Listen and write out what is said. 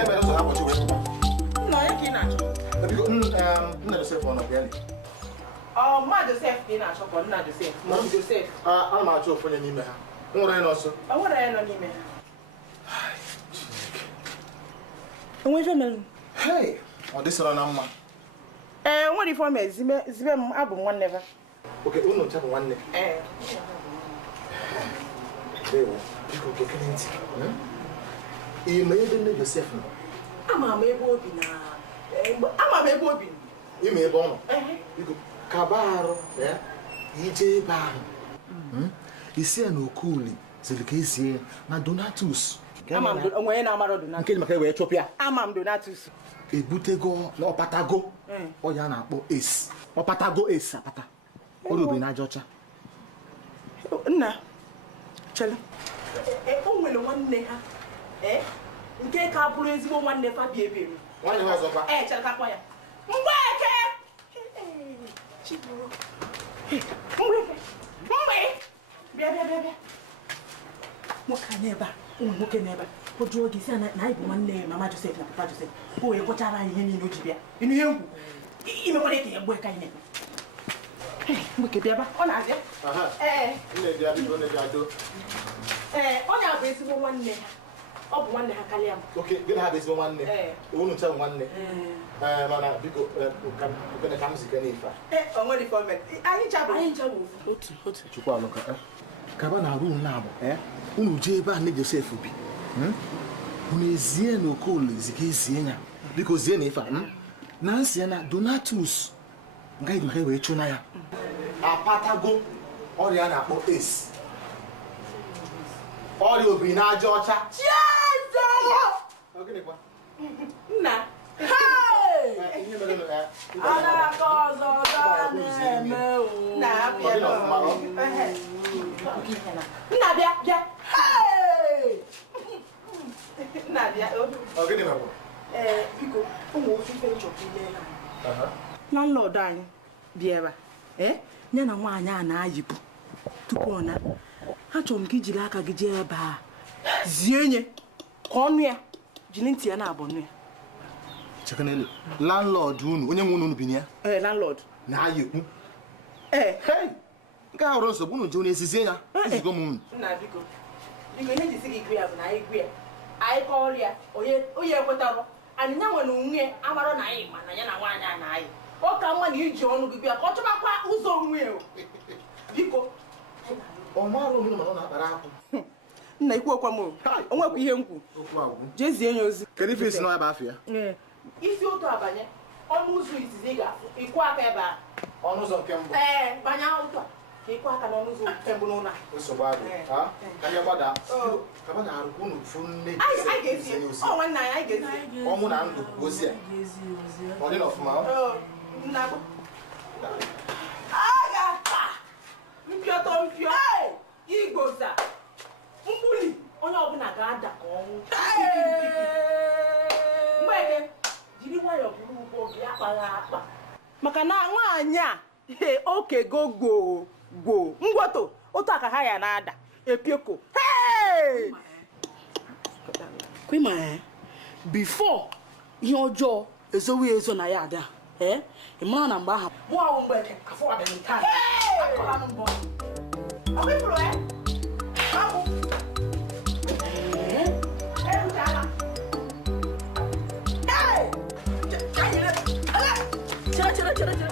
ebe ọzọ akpọchi wee pụta. Nna onye ka ị na-achọ? Biko, nna Joseph ọ nọ bịa. Mma Joseph ka ị na-achọ ka nna Joseph. Mma Joseph. Ana m achọ ofu onye n'ime ha. Nwere onye n'ọsọ. Nwere onye nọ n'ime ha. Onwe ife mere? Hey, ọ dịsara na mma. Nwere ife ome zibe m abụ m nwanne ba. Oke, unu ncha bụ nwanne. Dewo, biko kekere ntị. Ime ebe nne Joseph nọ. Ama m ebe obi na Ime ebe ọ nọ. Biko kaba arụ ya ije ebe ahụ. Isi ya na Okoli ziri ka ezie na Donatus. Ama m onwe na-amara Donatus. Nke maka wee chọpịa. Ama m Donatus. Ebutego na ọpatago. Ọ ya na-akpọ ace. Ọpatago ace apata. Ọrụ obi na-aja ọcha. Nna chere. O nwere nwanne ha. Nke ka bụrụ ezigbo nwanne fa bi ebe. Nwanne ha ọzọkwa. Chere ka kwa ya. Mgbeke. Chiburu. Mgbeke. Bịa. Nwoke n'ebe a, ụmụ nwoke n'ebe a. O jụọ gị sị na anyị bụ nwanne Mama Joseph na Papa Joseph. O wee gwachara anyị ihe niile o ji bịa. Ịnụ ihe ngwu. Imekwara ka ya gbuo ka anyị na-eme. Mgbeke bịa ba, ọ na-abịa. Nne bịa biko, nne bịa do. Onye a bụ ezigbo nwanne ha. Ọ bụ nwanne ha karịa m. Oke, gị na ha bụ ezigbo nwanne. Unu ncha bụ nwanne. Mana biko, ka m zike n'ife a. O nwere ife ome. Anyị chabụ otu. Chukwu alụka. Kaba na arụ unu abụ. Unu jee ebe a nne Joseph bi. Unu ezie na Okoli ziga ezie ya. Biko zie na ife a. Na nsị ya na Donatus. Nga ịdị maka wee chụna ya. Apatago ọrịa na-akpọ ace. Ọrịa obiri na-aja ọcha. Nna. Anaka ọzọ na-eme Nna bịa. Nna bịa. Biko, ụmụ ofufe nchọpụ ile na landlord anyị bịara. Ya na nwaanyị a na-ayịpụ tupu ọ na. Achọrọ m ka ijiri aka gị jee ebe a zie nye ka ọnụ ya jiri ntị ya na-abụ nụ ya. Chekanele, landlord unu, onye nwe unu bi na ya? Landlord. Na-ayịkwu. Nke a hụrụ nsogbu unu jee n'esizie ya. Ezigo m unu. Nna biko ihe jisi gị gụ ya bụ na anyị gụ ya. Anyị kọọrọ ya, onye ekwetarọ. Anyị nya nwere onwe amarọ na anyị ma na ya na nwaanyị a na anyị. Ọ ka mma na iji ọnụ gị bịa ka ọ chọbakwa ụzọ onwe ya. Biko. Ọ marụ unu mana ọ na-akpara akwụ. Nna ikwu okwa m o. Onwekwa ihe nkwu. Jezie ya ozi. Kedu ife isi na ebe afọ ya? Isi otu abanye ọnụ ụzọ izizi ga-afụ ịkwụ aka ebe a. Ọnụ ụzọ nke mbụ. Banye otu a ka ịkwụ aka n'ọnụ ụzọ nke mbụ n'ụlọ a. Nsogbu adị. Ka anyị gbada. Kaba na-arụkwa unu fụ nne. Anyị ga-esi. Ọ nwanne anyị ga-esi. Ọnwụ na ndụ bụ ozi a. Ọ dị n'ọfụma. Nna gwa. Aga mpịọtọ igboza mgbuli onye ọbụla ga-ada ka ọnwụ. Mgbeke jiri nwayọọ buru ugbo gị akpaghị akpa maka na nwaanyị a okego gboo ngwoto otu aka ha ya na-ada epioko. kwima before ihe ọjọọ ezowe ezo na ya ada ị mara na mgbe ahụ mụ ahụ Mgbeke afọ abịa nke a akọla m mbọ ọ bụrụ chere